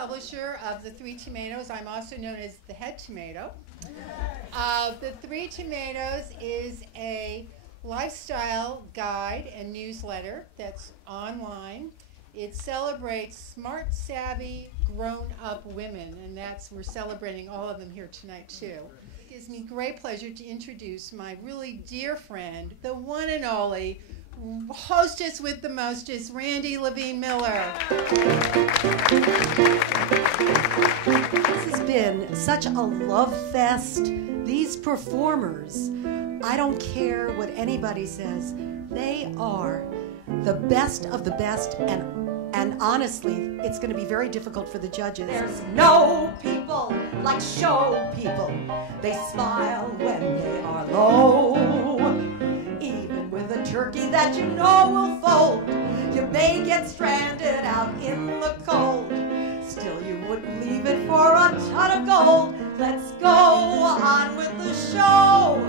publisher of The Three Tomatoes. I'm also known as the Head Tomato. The Three Tomatoes is a lifestyle guide and newsletter that's online. It celebrates smart, savvy, grown-up women, and we're celebrating all of them here tonight too. It gives me great pleasure to introduce my really dear friend, the one and only hostess with the mostest, Randy Levine Miller. This has been such a love fest. These performers, I don't care what anybody says, they are the best of the best, and honestly, it's going to be very difficult for the judges. There's no people like show people. They smile when they are low. Even with a turkey that you know will fold, you may get stranded out in the cold. Still, you wouldn't leave it for a ton of gold. Let's go on with the show.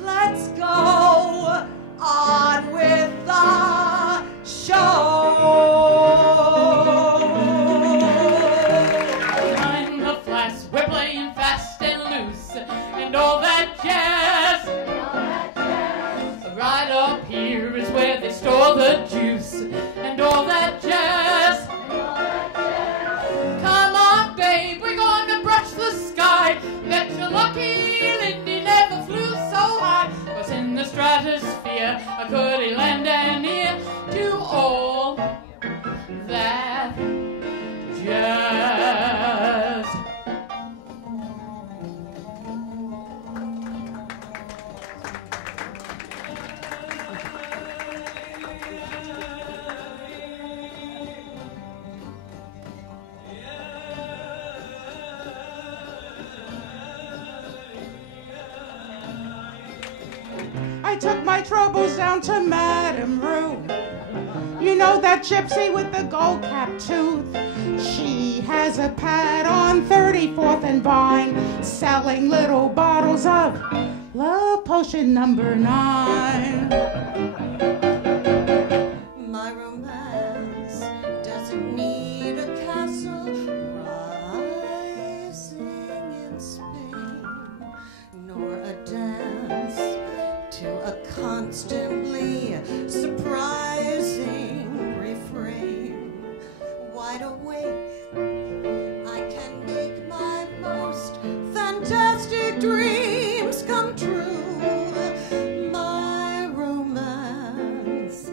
Let's go on with the show. Behind the flash, we're playing fast and loose, and all that jazz. Right up here is where they store the juice, and all that jazz. Come on, babe, we're gonna brush the sky. Bet you're lucky Lindy never flew so high. 'Cause in the stratosphere, could he lend an ear to all that jazz? I took my troubles down to Madame Rue. You know that gypsy with the gold-capped tooth? She has a pad on 34th and Vine, selling little bottles of love potion number 9. My romance doesn't need a castle rising in Spain, nor a dance to a constantly surprising refrain. Wide awake, I can make my most fantastic dreams come true. My romance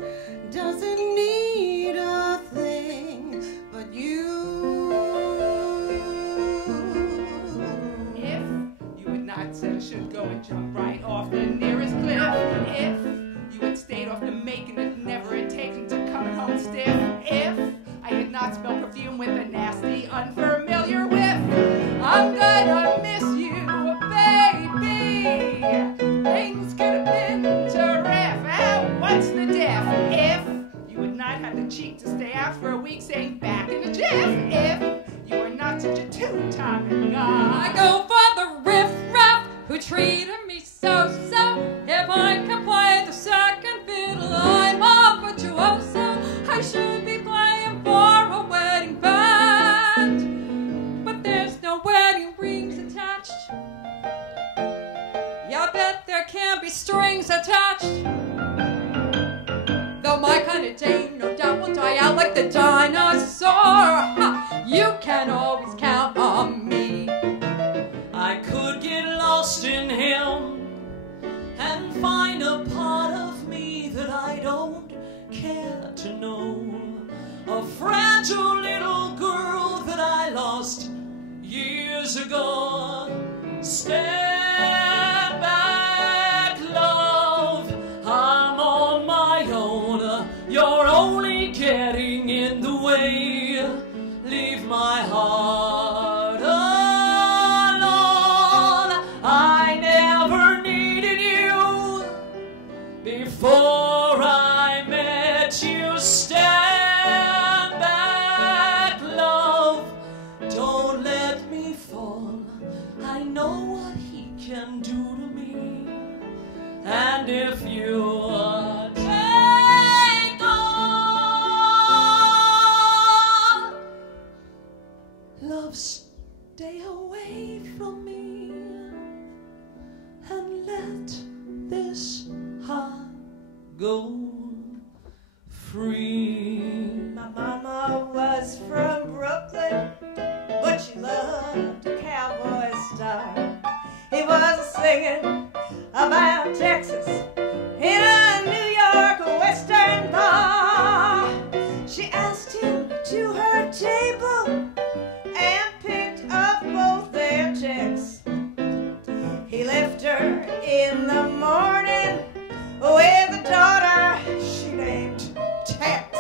doesn't need a thing but you. If you had not said I should go and jump right off the nearest cliff, if you had stayed off the making it never had taken to coming home stiff, if I had not smelled perfume with a nasty, unfamiliar whiff, I'm gonna miss you, baby. Things could have been terrific. What's the diff? If you had not had the cheek to stay out for a week saying back in a jiff, if you were not such a two-timing guy. I go for the riff-raff who treated me so-so. If I can play the second fiddle, I'm a virtuoso. I should be playing for a wedding band, but there's no wedding rings attached. Yeah, I bet there can be strings attached. Though my kind of dame no doubt will die out like the dinosaur. Ha! You can always count on me. I could get lost in him and find a part of me that I don't care to know. A fragile little girl that I lost years ago. Stand back, love, I'm on my own. You're only getting in the way. Leave my heart alone. I never needed you before I met you. Stand back, love, don't let me fall. I know what he can do to me. And if you take on go free. My mama was from Brooklyn, but she loved a cowboy star. He was singing about Texas in a New York Western bar. She asked him to her table and picked up both their checks. He left her in the morning with a daughter she named Tex.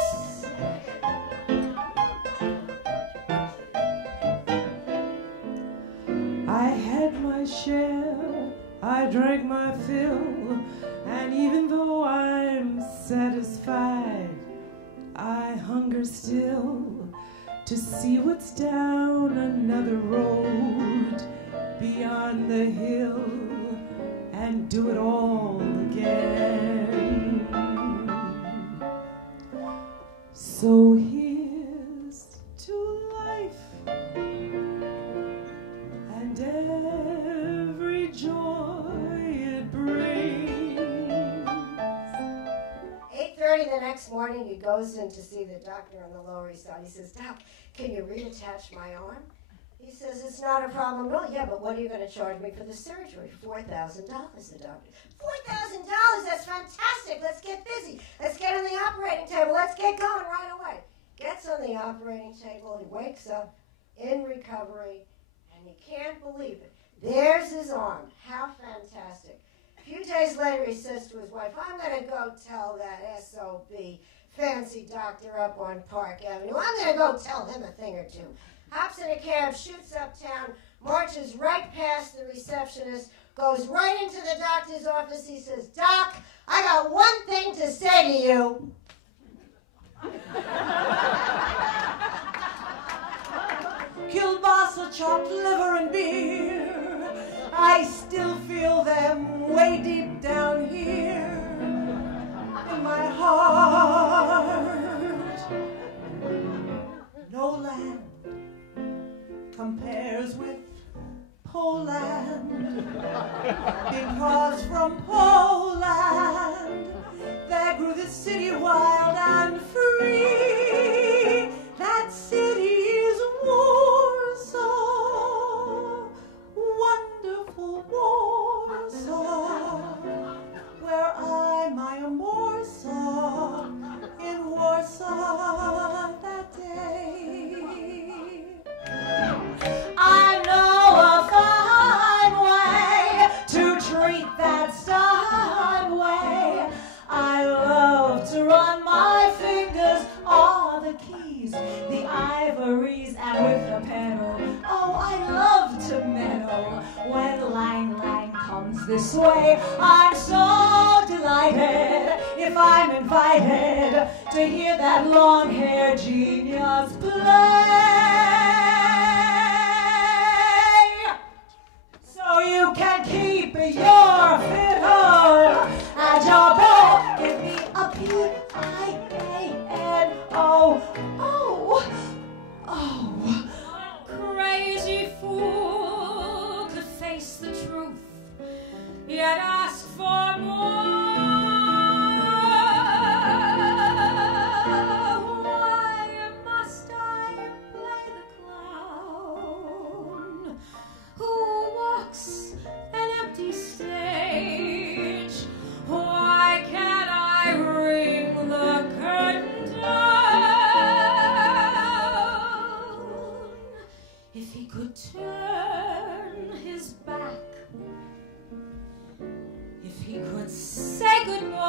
I had my share, I drank my fill, and even though I'm satisfied, I hunger still to see what's down another road beyond the hill and do it all again. So here's to life and every joy it brings. 8:30 the next morning, he goes in to see the doctor on the Lower East Side. He says, "Doc, can you reattach my arm?" He says, "It's not a problem at all." "Yeah, but what are you going to charge me for the surgery?" $4,000, the doctor. $4,000, that's fantastic. Let's get busy. Let's get on the operating table. Let's get going right away. Gets on the operating table. He wakes up in recovery, and he can't believe it. There's his arm. How fantastic. A few days later, he says to his wife, "I'm going to go tell that SOB fancy doctor up on Park Avenue. I'm going to go tell him a thing or two." Hops in a cab, shoots uptown, marches right past the receptionist, goes right into the doctor's office. He says, "Doc, I got one thing to say to you." Kielbasa, chopped liver, and beer, I still feel them way deep down here in my heart. No land compares with Poland, because from Poland there grew the city wild and free. That city is Warsaw, wonderful Warsaw, where I my amour saw in Warsaw that day. I know a fine way to treat that Steinway. I love to run my fingers on the keys, the ivories, and with the pedal. Oh, I love to meddle when Lang Lang comes this way. I'm so delighted if I'm invited to hear that long-haired genius play. So you can keep your fiddle and your bow. Give me a P-I-A-N-O. Oh, oh. Crazy fool could face the truth, yet ask for more. Why must I play the clown who walks an empty stage? Why can't I ring the curtain down? If he could turn his back, if he could say goodbye,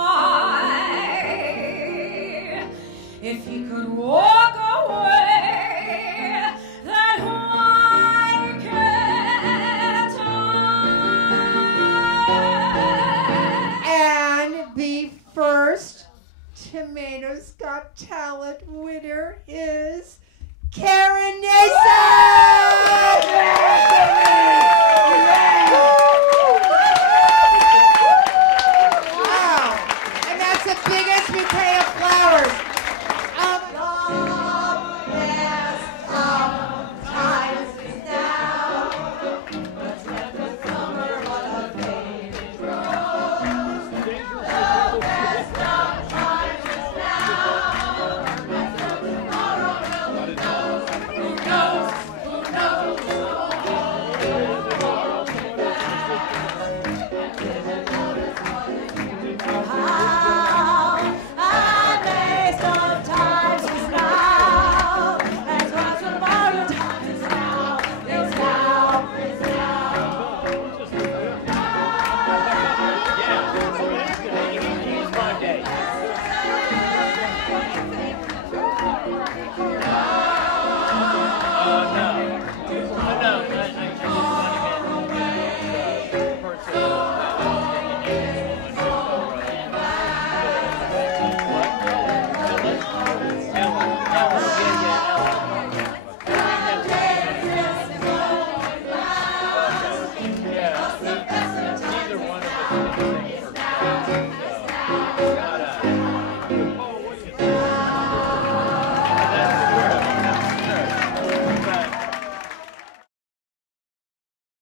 if he could walk away, then why can't I? And the first Tomatoes Got Talent winner is Karen Wow. And that's the biggest bouquet of flowers. Sometimes it's down, but let the summer on a baby rose. The best of now. It's now.